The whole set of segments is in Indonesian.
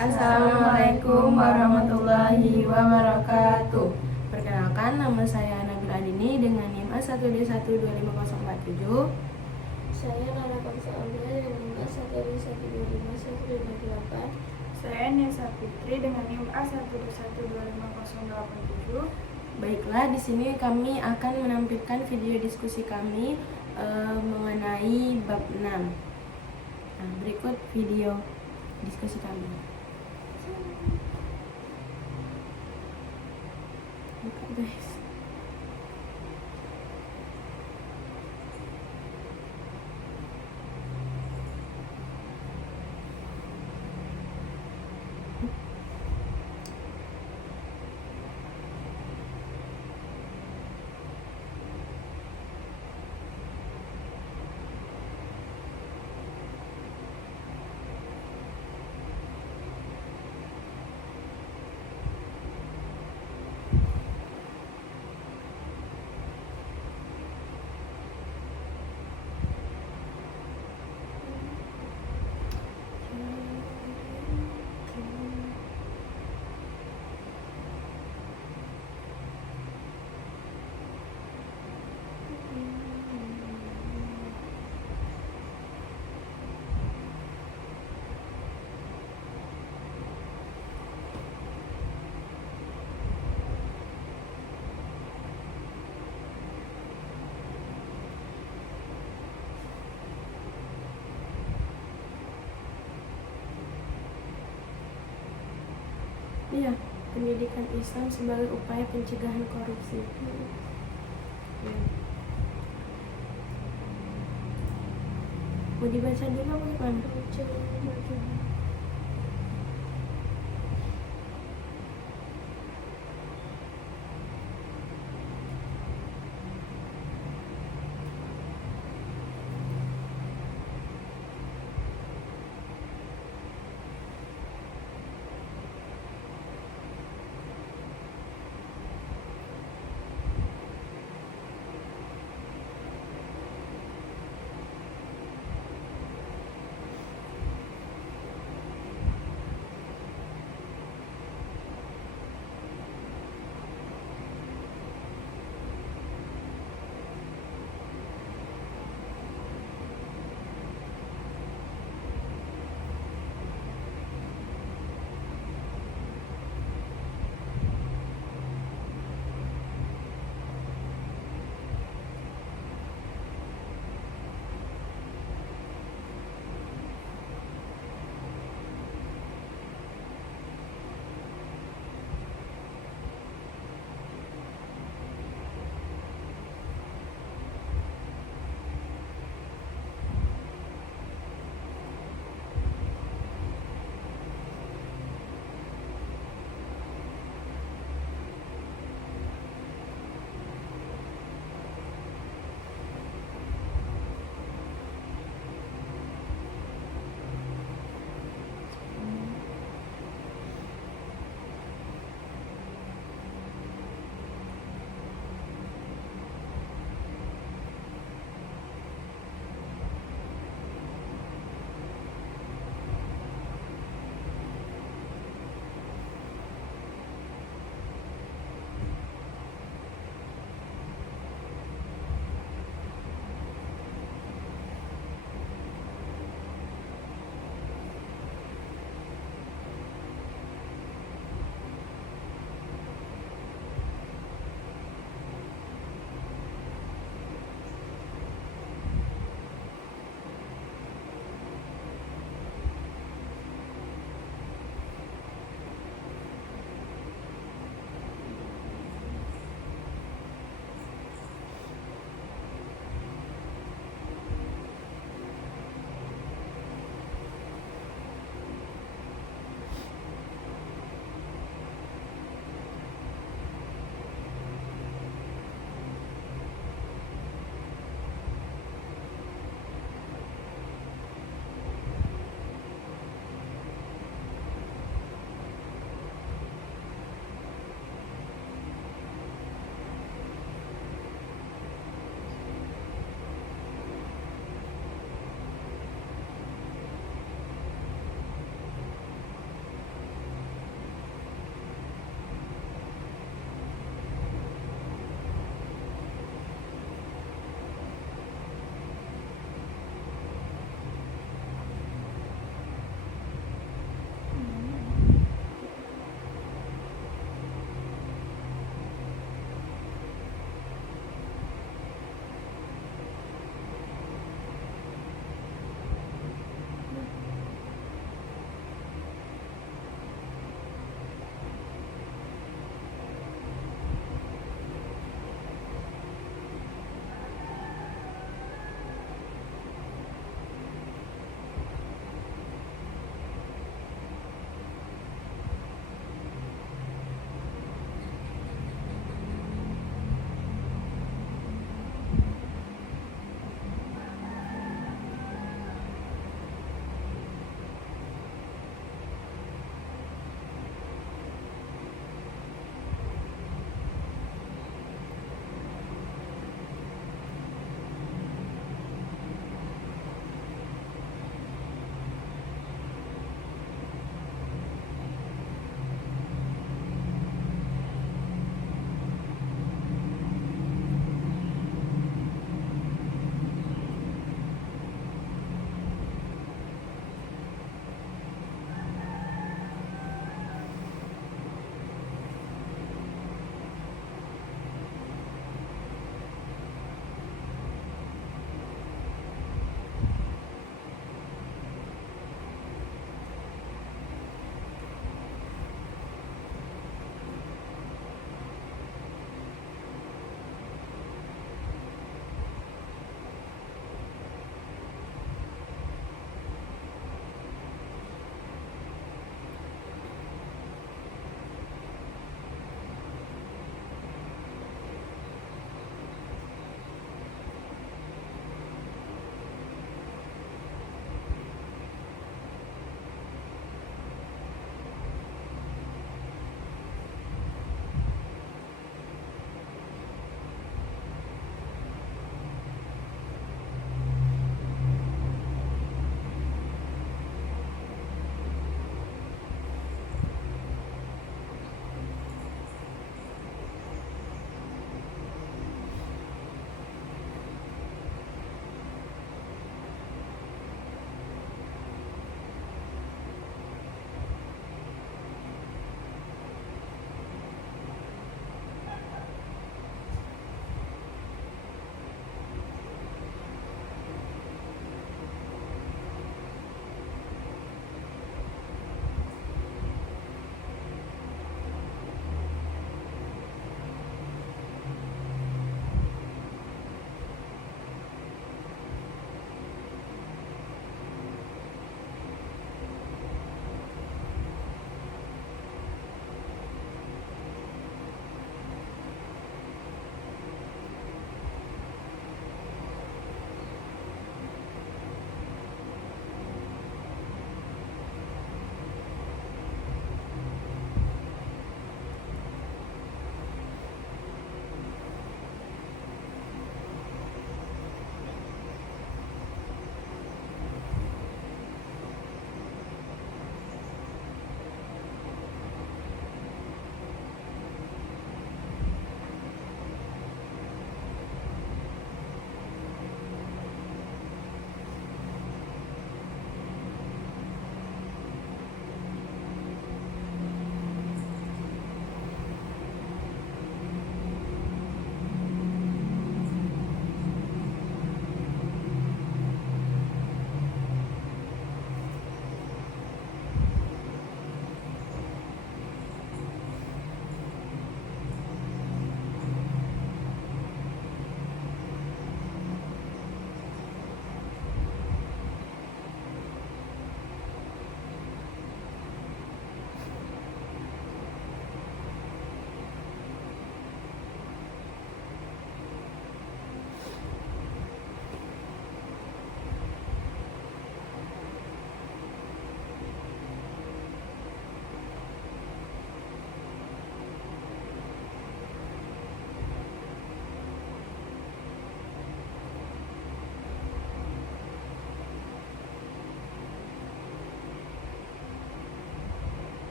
Assalamualaikum warahmatullahi wabarakatuh. Perkenalkan, nama saya Nabil Adini dengan NIM A1D1250447. Saya Nara Kamsa Aulia dengan NIM A1D1251158. Saya Nesa Fitri dengan NIM A1D1250887. Baiklah, di sini kami akan menampilkan video diskusi kami mengenai bab 6. Nah, berikut video diskusi kami. Buka, guys. Iya, pendidikan Islam sebagai upaya pencegahan korupsi. Ya. Mau dibaca dulu apa gimana?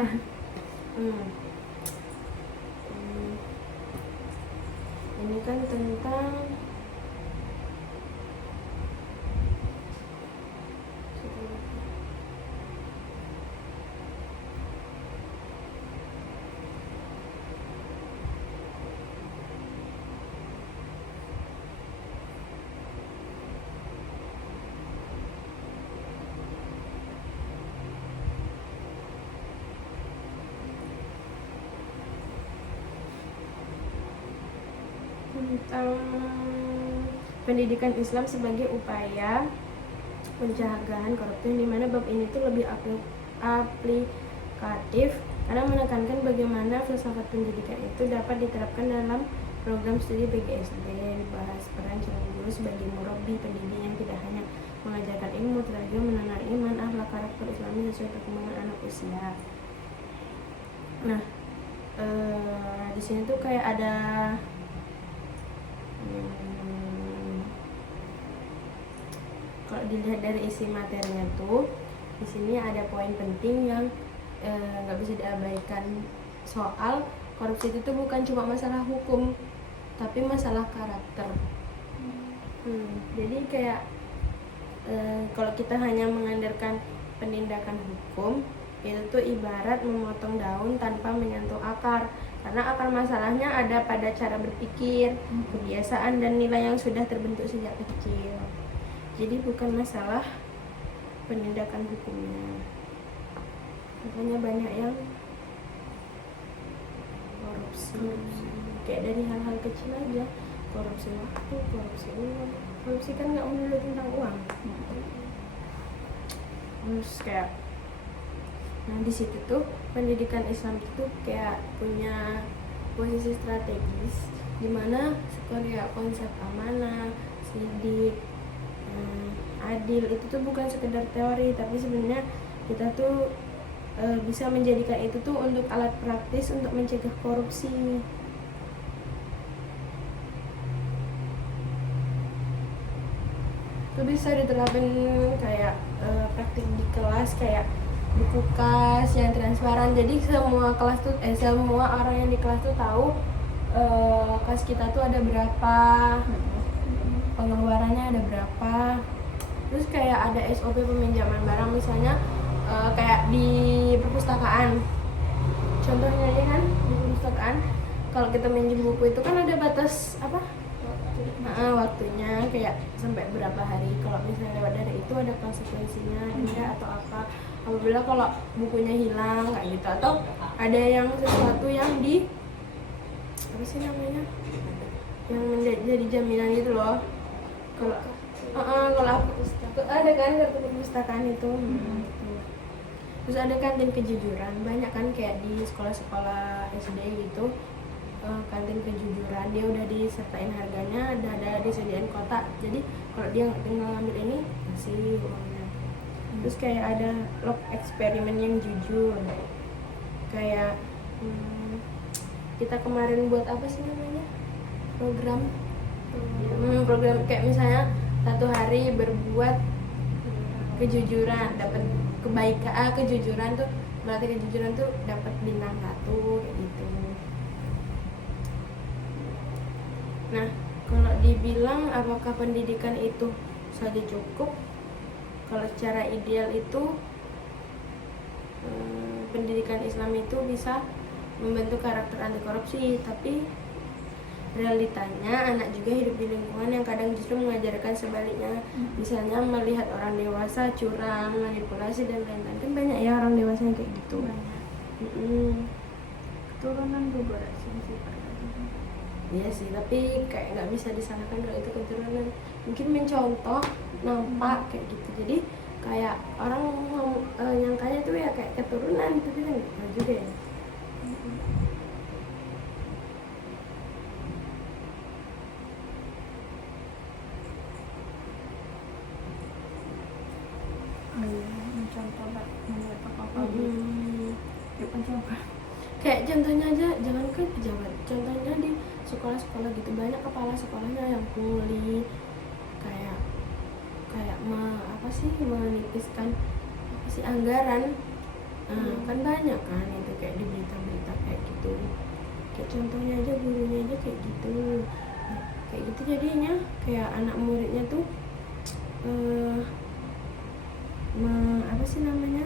Ini kan tentang pendidikan Islam sebagai upaya pencegahan korupsi, di mana bab ini tuh lebih aplikatif karena menekankan bagaimana filsafat pendidikan itu dapat diterapkan dalam program studi PGSD. Dibahas peran calon guru sebagai murabbi pendidik yang tidak hanya mengajarkan ilmu tetapi juga menanam iman, akhlak, karakter Islami sesuai perkembangan anak usia. Nah, di sini tuh kayak ada kalau dilihat dari isi materinya tuh di sini ada poin penting yang nggak bisa diabaikan. Soal korupsi itu tuh bukan cuma masalah hukum tapi masalah karakter. Jadi kayak kalau kita hanya mengandalkan penindakan hukum itu tuh ibarat memotong daun tanpa menyentuh akar, karena akar masalahnya ada pada cara berpikir, kebiasaan dan nilai yang sudah terbentuk sejak kecil. Jadi bukan masalah penindakan hukumnya. Makanya banyak yang korupsi. Kayak dari hal-hal kecil aja, korupsi waktu, korupsi uang. Korupsi kan nggak melulu tentang uang. Terus kayak, nah di situ tuh pendidikan Islam itu kayak punya posisi strategis, dimana kayak konsep amanah, sidik, adil itu tuh bukan sekedar teori, tapi sebenarnya kita tuh bisa menjadikan itu tuh untuk alat praktis untuk mencegah korupsi. Itu bisa diterapin kayak praktik di kelas, kayak buku kas yang transparan, jadi semua kelas tuh semua orang yang di kelas tuh tahu kas kita tuh ada berapa, pengeluarannya ada berapa. Terus kayak ada SOP peminjaman barang, misalnya kayak di perpustakaan, contohnya ya kan, di perpustakaan kalau kita minjem buku itu kan ada batas apa waktunya, kayak sampai berapa hari. Kalau misalnya lewat dari itu ada konsekuensinya, denda atau apa apabila kalau bukunya hilang kayak gitu, atau ada yang sesuatu yang di apa sih namanya, yang jadi jaminan gitu loh. Kalau aku ada kan kartu perpustakaan itu. Terus ada kantin kejujuran, banyak kan kayak di sekolah-sekolah SD gitu, kantin kejujuran dia udah disertain harganya, ada disediain kotak, jadi kalau dia tinggal ngambil ini kasih uangnya. Terus kayak ada log eksperimen yang jujur, kayak kita kemarin buat apa sih namanya, program kayak misalnya 1 hari berbuat kejujuran dapat kebaikan, kejujuran tuh berarti kejujuran tuh dapat bintang 1 kayak gitu. Nah, kalau dibilang apakah pendidikan itu saja cukup, kalau secara ideal itu pendidikan Islam itu bisa membentuk karakter anti korupsi, tapi realitanya anak juga hidup di lingkungan yang kadang justru mengajarkan sebaliknya. Misalnya melihat orang dewasa curang, manipulasi dan lain-lain, kan banyak ya orang dewasa yang kayak gitu. Keturunan juga sih. Iya sih, tapi kayak nggak bisa disalahkan kalau itu keturunan. Mungkin mencontoh, nampak kayak gitu. Jadi kayak orang nyangkanya tuh ya kayak keturunan gitu, kan nggak juga ya. Mencontoh melihat apa-apa mencoba. Kayak contohnya aja, jangan ke pejabat, contohnya di sekolah-sekolah gitu, banyak kepala sekolahnya yang pungli, kayak menipiskan apa sih anggaran Kan banyak kan itu kayak di berita-berita kayak gitu, kayak contohnya aja gurunya aja kayak gitu. Nah, kayak gitu jadinya kayak anak muridnya tuh apa sih namanya,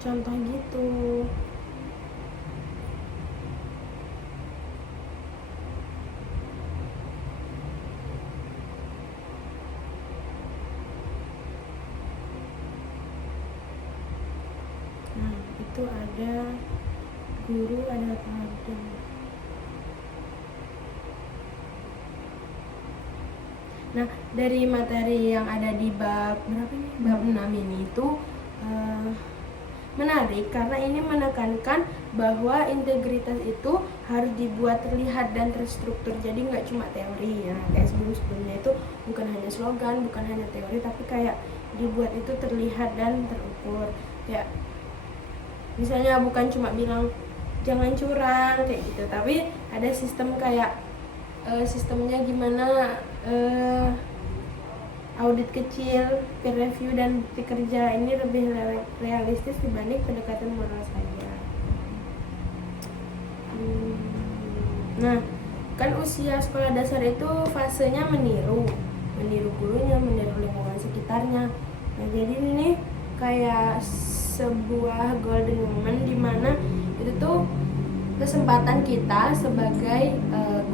contoh gitu. Nah itu ada guru, ada teladan. Nah dari materi yang ada di bab berapa ini, bab 6 ini itu menarik karena ini menekankan bahwa integritas itu harus dibuat terlihat dan terstruktur, jadi nggak cuma teori ya kayak sebelumnya itu bukan hanya slogan, bukan hanya teori, tapi kayak dibuat itu terlihat dan terukur. Kayak misalnya bukan cuma bilang jangan curang kayak gitu, tapi ada sistem kayak sistemnya gimana, audit kecil, peer review, dan bukti kerja ini lebih realistis dibanding pendekatan moral saja. Nah, kan usia sekolah dasar itu fasenya meniru gurunya, meniru lingkungan sekitarnya. Nah, jadi ini kayak sebuah golden moment di mana itu tuh kesempatan kita sebagai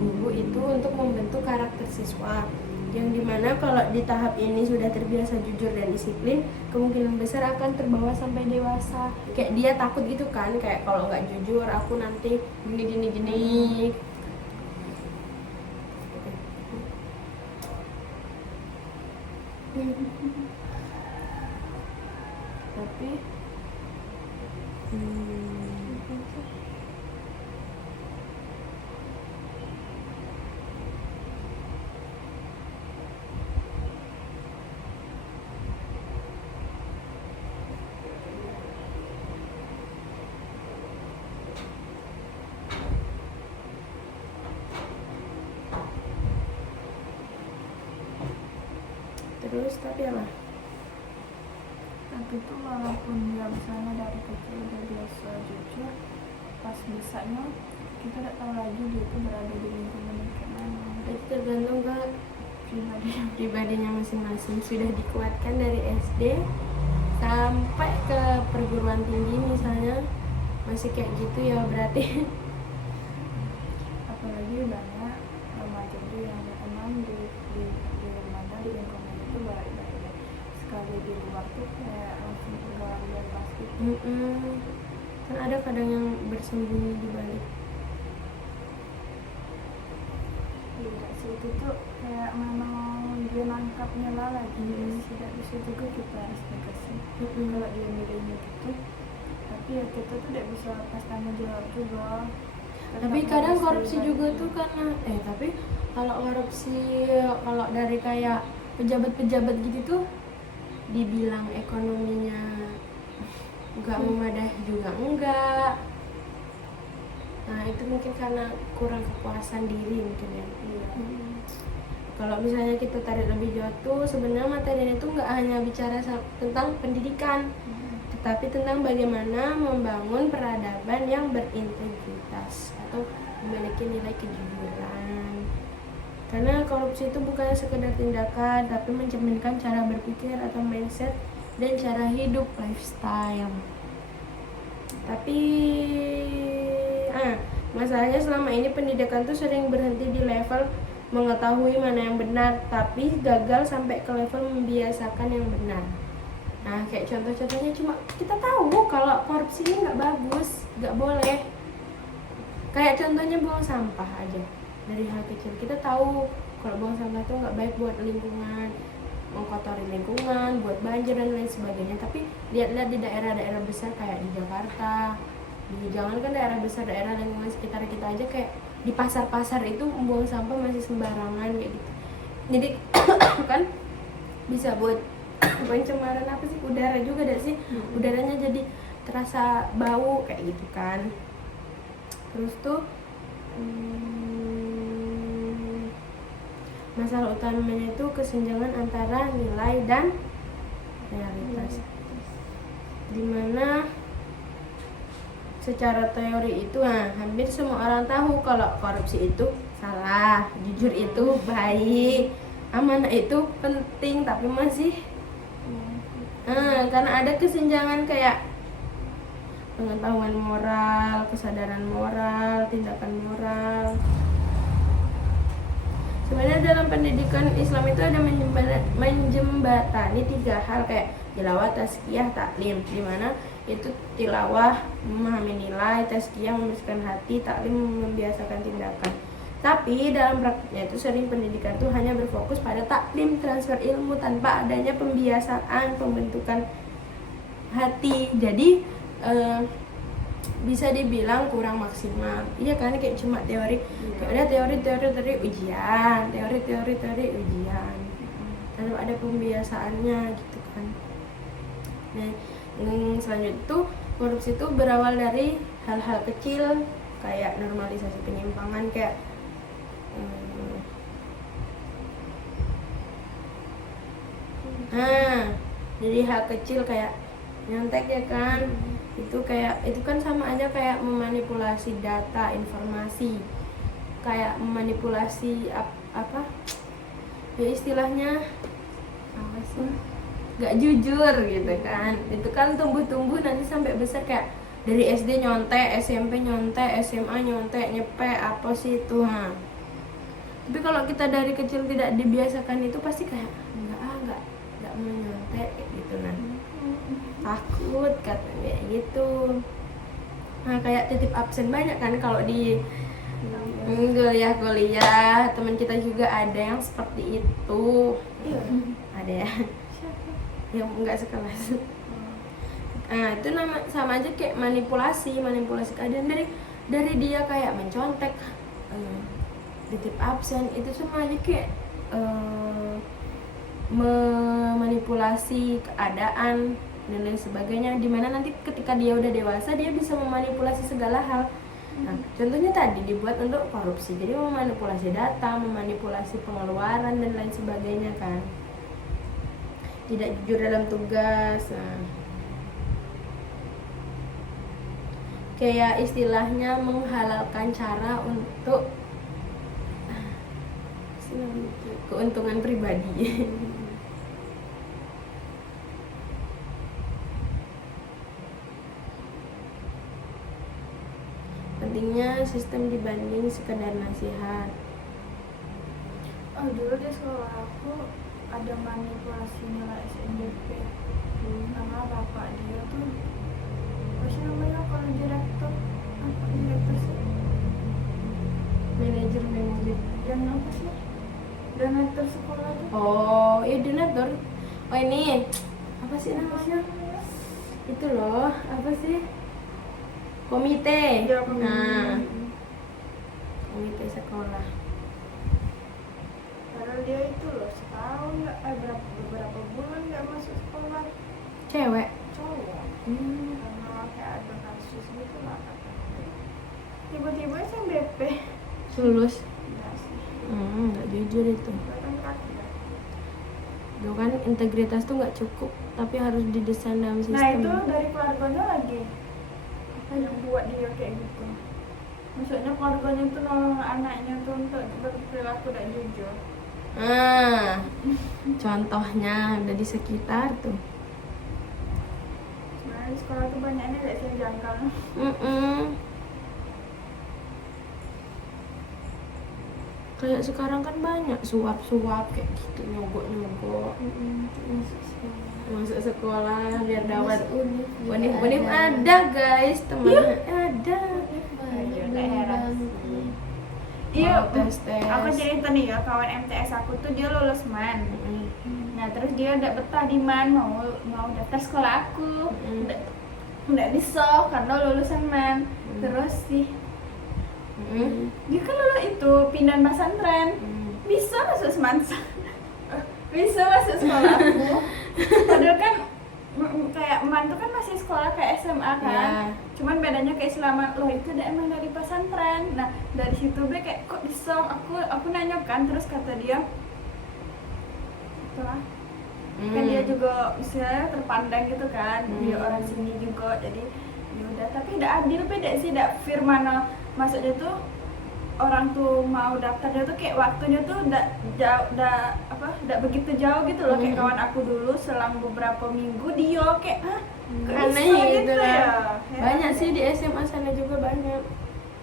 guru itu untuk membentuk karakter siswa, yang dimana kalau di tahap ini sudah terbiasa jujur dan disiplin, kemungkinan besar akan terbawa sampai dewasa. Kayak dia takut gitu kan, kayak kalau nggak jujur aku nanti gini. Tapi terus tapi apa? Tapi itu walaupun dia misalnya dari kecil udah biasa jujur, pas bisanya kita tidak tahu lagi dia itu berada di lingkungan yang kayak mana. Itu tergantung ke pribadinya masing-masing. Sudah dikuatkan dari SD sampai ke perguruan tinggi misalnya masih kayak gitu ya berarti. Apalagi banyak remaja itu yang emang di mana di lingkungan itu baik-baik, sekali di luar tuh kayak langsung pergaulan bebas gitu. Kan ada kadang yang bersembunyi di balik. Iya sih, itu tuh kayak memang dia nangkapnya lah lagi. Tidak bisa juga kita harus kasih. Kalau dia milihnya gitu, tapi ya kita tuh tidak bisa lepas tanggung jawab juga. Tapi kadang korupsi juga tuh karena tapi kalau korupsi, kalau dari kayak pejabat-pejabat gitu tuh dibilang ekonominya nggak memadai juga enggak. Nah itu mungkin karena kurang kepuasan diri mungkin ya. Kalau misalnya kita tarik lebih jauh tuh sebenarnya materi itu nggak hanya bicara tentang pendidikan, tetapi tentang bagaimana membangun peradaban yang berintegritas atau memiliki nilai kejujuran. Karena korupsi itu bukan sekedar tindakan, tapi mencerminkan cara berpikir atau mindset dan cara hidup, lifestyle. Tapi masalahnya selama ini pendidikan tuh sering berhenti di level mengetahui mana yang benar, tapi gagal sampai ke level membiasakan yang benar. Nah kayak contoh-contohnya cuma kita tahu kalau korupsi ini nggak bagus, nggak boleh. Kayak contohnya buang sampah aja, dari hal kecil kita tahu kalau buang sampah itu nggak baik buat lingkungan, mengkotori lingkungan, buat banjir dan lain sebagainya. Tapi lihat-lihat di daerah-daerah besar kayak di Jakarta, jangankan daerah besar, daerah lingkungan sekitar kita aja kayak di pasar-pasar itu membuang sampah masih sembarangan kayak gitu. Jadi kan bisa buat pencemaran apa sih, udara juga deh sih. Udaranya jadi terasa bau kayak gitu kan. Terus tuh Masalah utamanya itu kesenjangan antara nilai dan realitas. Dimana secara teori itu hampir semua orang tahu kalau korupsi itu salah, jujur itu baik, amanah itu penting, tapi masih karena ada kesenjangan kayak pengetahuan moral, kesadaran moral, tindakan moral. Sebenarnya dalam pendidikan Islam itu ada menjembatani 3 hal kayak tilawah, tazkiyah, taklim, di mana itu tilawah memahami nilai, tazkiyah membersihkan hati, taklim membiasakan tindakan. Tapi dalam praktiknya itu sering pendidikan itu hanya berfokus pada taklim, transfer ilmu tanpa adanya pembiasaan, pembentukan hati. Jadi bisa dibilang kurang maksimal. Iya kan, kayak cuma teori. Kayak ada teori ujian, teori ujian. Lalu ada pembiasaannya gitu kan. Nah, selanjutnya itu korupsi itu berawal dari hal-hal kecil kayak normalisasi penyimpangan kayak jadi hal kecil kayak nyontek ya kan, itu kan sama aja kayak memanipulasi data informasi, kayak memanipulasi apa ya istilahnya apa sih, nggak jujur gitu kan. Itu kan tumbuh nanti sampai besar kayak dari SD nyontek, SMP nyontek, SMA nyontek, nyepe apa sih itu Tapi kalau kita dari kecil tidak dibiasakan itu pasti kayak nggak mau nyontek gitu takut katanya gitu. Nah kayak titip absen banyak kan kalau di kuliah teman kita juga ada yang seperti itu. Ada ya yang nggak sekelas. Nah itu sama aja kayak manipulasi keadaan dari dia kayak mencontek, titip absen, itu semua aja kayak memanipulasi keadaan dan lain sebagainya, dimana nanti ketika dia udah dewasa dia bisa memanipulasi segala hal. Nah, contohnya tadi dibuat untuk korupsi, jadi memanipulasi data, memanipulasi pengeluaran dan lain sebagainya kan, tidak jujur dalam tugas. Kayak istilahnya menghalalkan cara untuk keuntungan pribadi. Pentingnya sistem dibanding sekedar nasihat. Dulu di sekolah aku ada manipulasi nilai SNBP karena bapak dia tuh apa sih namanya kalau direktur, apa direktur sih, Manajer dan apa sih, donatur sekolah tuh. Iya donatur. Ini apa sih namanya? Itu loh, apa sih? Komite. Ya, komite. Komite sekolah. Padahal dia itu loh setahun beberapa bulan nggak masuk sekolah. Cewek. Cowok. Karena kayak ada kasus gitu lah katanya. Tiba-tiba SNBP Lulus. Enggak sih. Nggak jujur itu. Kelihatan terakhir. Itu kan integritas tuh nggak cukup, tapi harus didesain dalam sistem. Nah itu dari keluarganya lagi yang buat dia kayak gitu. Maksudnya keluarganya tuh nolong anaknya tuh untuk berperilaku tidak jujur. Contohnya ada di sekitar tuh. Nah di sekolah tuh banyaknya gak sih yang janggal. Kayak sekarang kan banyak suap kayak gitu, nyogok masuk sekolah biar dapat univ ada guys, temennya ada. Iya, tes. aku cerita nih ya, kawan MTS aku tuh dia lulus MAN. Nah terus dia udah betah di MAN, mau daftar sekolah aku, udah bisa karena lulusan MAN. Terus sih dia kan lulus itu pindahan pesantren, bisa masuk semansa, bisa masuk sekolah aku. Padahal kan kayak kayak Man tuh kan masih sekolah kayak SMA kan. Ya. Cuman bedanya kayak selama lo itu udah emang dari pesantren. Nah dari situ be kayak kok disong, aku nanya kan, terus kata dia itulah kan dia juga istilahnya terpandang gitu kan, dia orang sini juga, jadi ya udah. Tapi udah adil beda sih, udah Firmana maksudnya tuh orang tuh mau daftarnya tuh kayak waktunya tuh udah jauh, udah begitu jauh gitu loh. Kayak kawan aku dulu selang beberapa minggu dia kayak Aneh bisa gitu ya. Heran Banyak ya. sih di SMA sana juga banyak.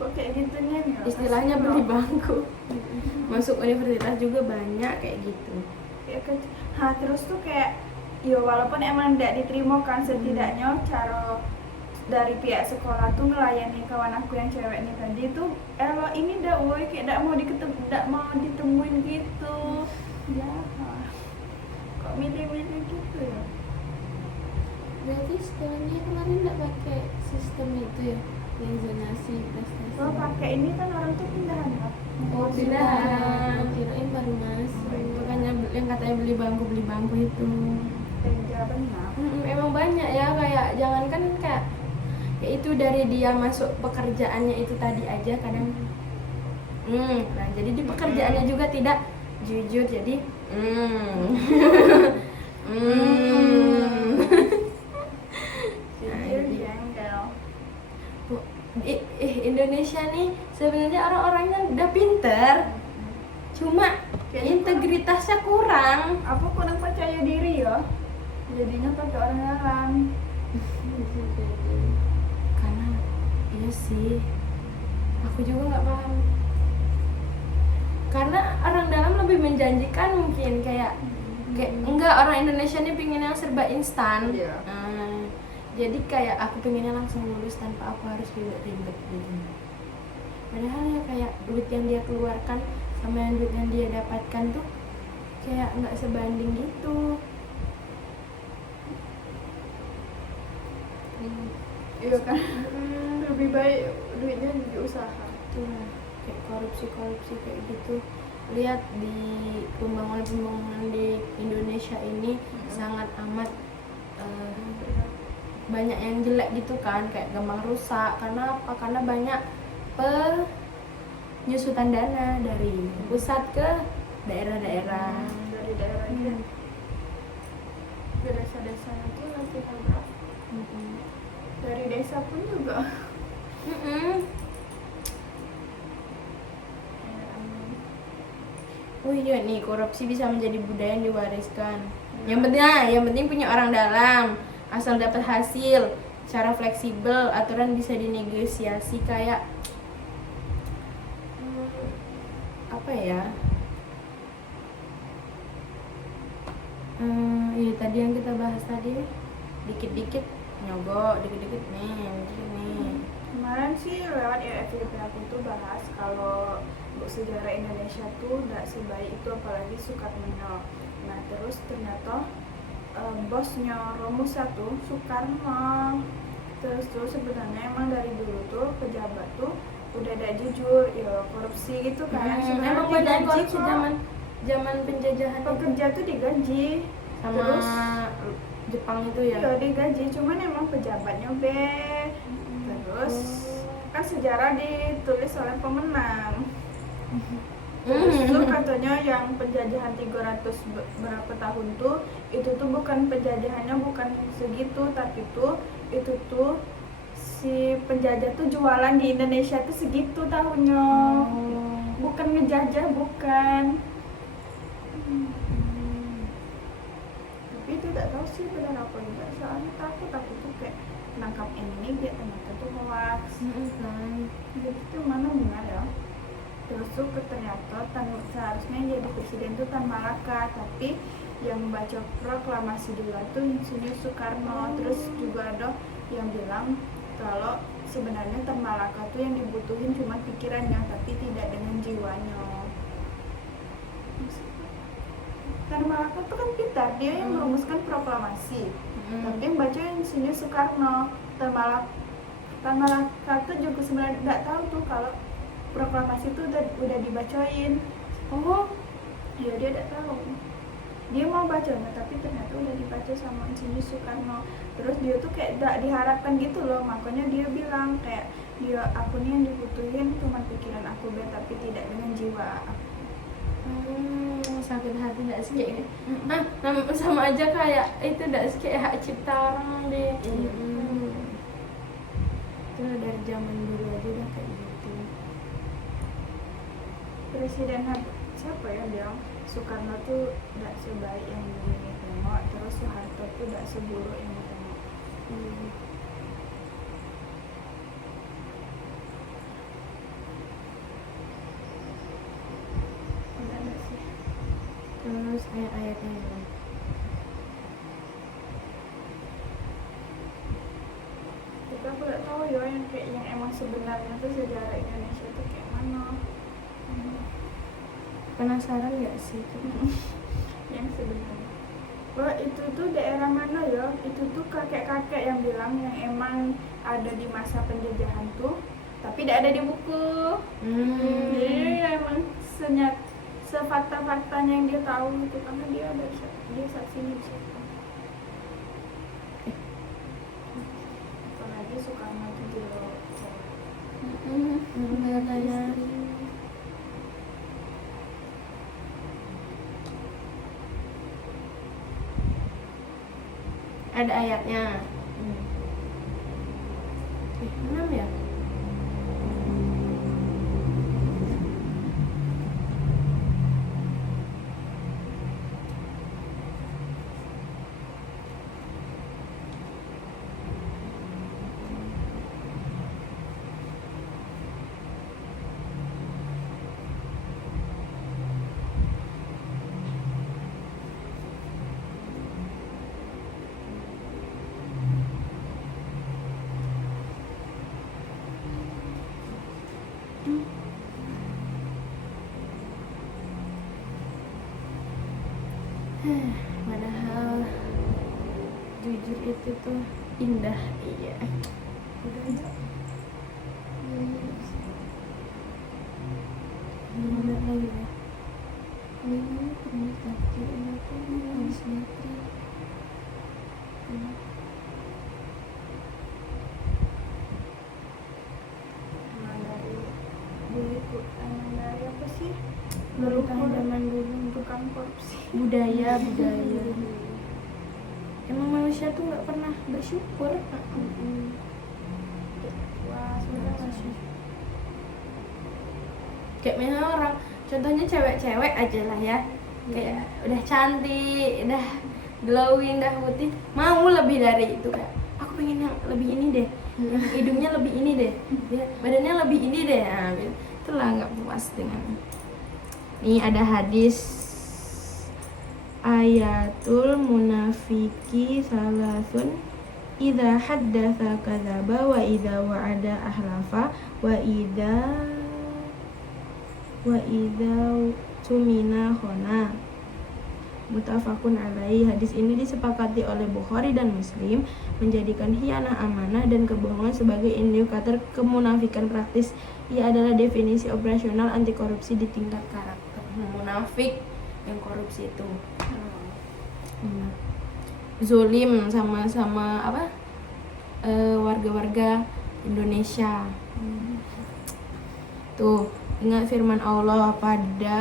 Kok kayak gitunya nih Istilahnya beli bangku. Masuk universitas juga banyak kayak gitu. ya kan. Terus tuh kayak ya walaupun emang tidak diterima kan, setidaknya cara dari pihak sekolah tuh melayani kawan aku yang cewek nih tadi tuh ini dah woi kayak tidak mau ditemuin gitu ya. Kok milih-milih gitu ya. Berarti sekolahnya kemarin nggak pakai sistem itu ya, yang zonasi prestasi. Kalau pakai ini kan orang tuh pindahan lah. Oh, pindahan. Kirain baru masuk. Makanya yang katanya beli bangku itu. Kerja benar. Emang banyak ya, kayak jangankan kayak itu dari dia masuk pekerjaannya itu tadi aja kadang. Nah jadi di pekerjaannya juga tidak jujur, jadi Indonesia nih sebenarnya orang-orangnya udah pinter, cuma integritasnya kurang. Aku kurang percaya diri ya, jadinya pakai orang dalam. Karena iya sih, aku juga nggak paham. Karena orang dalam lebih menjanjikan mungkin kayak enggak, orang Indonesia nih pingin yang serba instan. Iya. Jadi kayak aku pengennya langsung lulus tanpa aku harus ribet-ribet gitu. Padahal ya kayak duit yang dia keluarkan sama yang duit yang dia dapatkan tuh kayak nggak sebanding gitu. Iya kan, lebih baik duitnya diusaha. Tuh kayak korupsi kayak gitu. Lihat di pembangunan di Indonesia ini sangat amat banyak yang jelek gitu kan, kayak gampang rusak. Karena apa? Karena banyak penyusutan dana dari pusat ke daerah-daerah. Dari daerahnya ke desa-desanya tuh nanti berapa? Dari desa pun juga. Oh iya nih, korupsi bisa menjadi budaya yang diwariskan. Yang penting punya orang dalam. Asal dapat hasil, cara fleksibel, aturan bisa dinegosiasi kayak apa ya? Iya tadi yang kita bahas tadi, dikit-dikit nyogok, dikit-dikit nih. Kemarin sih lewat FYP aku tuh bahas kalau sejarah Indonesia tuh tidak sebaik itu, apalagi Soekarno. Nah terus ternyata bosnya Romus satu Soekarno. Terus tuh sebenarnya emang dari dulu tuh pejabat tuh udah ada jujur, ya korupsi gitu kan. Emang banyak korupsi zaman penjajahan pekerja tuh digaji sama terus Jepang itu ya. iya digaji, cuman emang pejabatnya terus kan sejarah ditulis oleh pemenang. Terus tuh katanya yang penjajahan 300 berapa tahun tuh itu tuh bukan penjajahannya bukan segitu, tapi itu tuh si penjajah tuh jualan di Indonesia tuh segitu tahunnya. Bukan ngejajah, bukan. Tapi itu tidak tahu sih benar apa enggak, soalnya takut aku tuh kayak nangkap ini dia ternyata tuh hoax. Jadi itu mana benar ya. Terus tuh ternyata seharusnya jadi presiden tuh Tan Malaka, tapi yang membaca proklamasi dulu tuh Insinyur Soekarno. Terus juga ada yang bilang kalau sebenarnya Tan Malaka tuh yang dibutuhin cuma pikirannya tapi tidak dengan jiwanya. Tan Malaka tuh kan pintar, dia yang merumuskan proklamasi, tapi yang baca Insinyur Soekarno. Tan Malaka tuh juga sebenarnya tidak tahu tuh kalau proklamasi itu udah dibacain. Oh, Ya dia tidak tahu. dia mau bacanya tapi ternyata udah dibaca sama Insinyur Soekarno. Terus dia tuh kayak gak diharapkan gitu loh, makanya dia bilang kayak aku nih yang dibutuhin cuma pikiran aku tapi tidak dengan jiwa aku. Sakit hati nggak sih kayak gini? Sama aja kayak itu nggak sih kayak hak cipta orang deh. Itu dari zaman dulu aja udah kayak gitu. Presiden siapa ya bilang Soekarno tuh tidak sebaik yang ditengok, terus Soeharto tuh tidak seburuk yang ditengok. Udah nggak sih? Terus ayat-ayatnya yang Tapi aku nggak tahu ya yang kayak yang emang sebenarnya tuh sejarah Indonesia tuh kayak mana. penasaran nggak sih? Yang sebenarnya. Wah itu tuh daerah mana ya? Itu tuh kakek-kakek yang bilang yang emang ada di masa penjajahan tuh, tapi tidak ada di buku. Jadi emang sefakta-faktanya yang dia tahu gitu, karena dia saksinya di situ. Apalagi Soekarno tuh juga katanya ada ayatnya. 6 ya? Padahal jujur itu tuh indah. Iya. udah aja. Bener lagi ya. Ini pernah takdir aku harus mati. Emang dari apa sih? Pemerintahan zaman dulu Tukang korupsi. budaya. Emang manusia tuh nggak pernah bersyukur. Wah sebenarnya sih. Kayak misalnya orang, contohnya cewek-cewek aja lah ya, kayak udah cantik, udah glowing, udah putih, mau lebih dari itu, kayak aku pengen yang lebih ini deh, yang hidungnya lebih ini deh, badannya lebih ini deh, nah, itulah nggak puas dengan. Nih ada hadis, ayatul munafiki salasun, idza haddatsa kadzaba wa idza wa'ada ahlafa wa idza tumina khona. Muttafaqun alaihi. Hadis ini disepakati oleh Bukhari dan Muslim, menjadikan khianah amanah dan kebohongan sebagai indikator kemunafikan praktis. Ia adalah definisi operasional anti korupsi di tingkat karakter. Munafik yang korupsi itu zolim sama apa warga-warga Indonesia. Tuh ingat firman Allah pada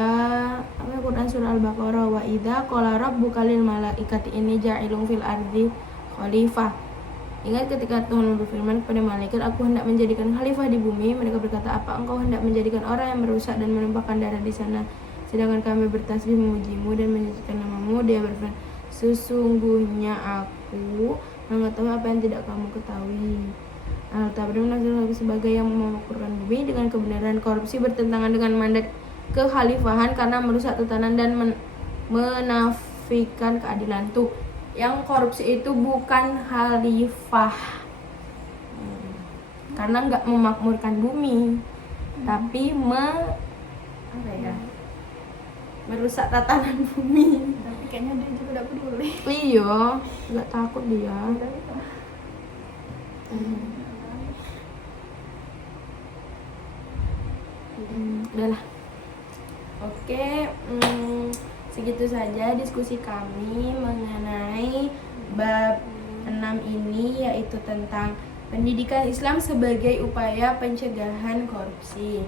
Quran surah Al-Baqarah, wa idza qala rabbuka lil malaikati inni ja'ilun fil ardi khalifah. Ingat ketika Tuhan berfirman kepada malaikat, aku hendak menjadikan khalifah di bumi. Mereka berkata, apa engkau hendak menjadikan orang yang merusak dan menumpahkan darah di sana, sedangkan kami bertasbih memujimu dan menyucikan namamu? Dia berfirman, sesungguhnya aku mengetahui apa yang tidak kamu ketahui. Al-Tabari menafsirkan sebagai yang memakmurkan bumi dengan kebenaran. Korupsi bertentangan dengan mandat kekhalifahan karena merusak tatanan dan menafikan keadilan. Tuh, yang korupsi itu bukan khalifah, karena nggak memakmurkan bumi, tapi merusak tatanan bumi. Tapi kayaknya dia juga tidak peduli. Iya, nggak takut dia. Udahlah. Oke, segitu saja diskusi kami mengenai bab 6 ini, yaitu tentang pendidikan Islam sebagai upaya pencegahan korupsi.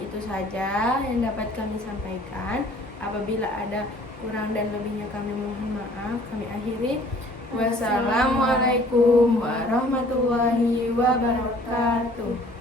Itu saja yang dapat kami sampaikan. Apabila ada kurang dan lebihnya kami mohon maaf. Kami akhiri. Wassalamualaikum warahmatullahi wabarakatuh.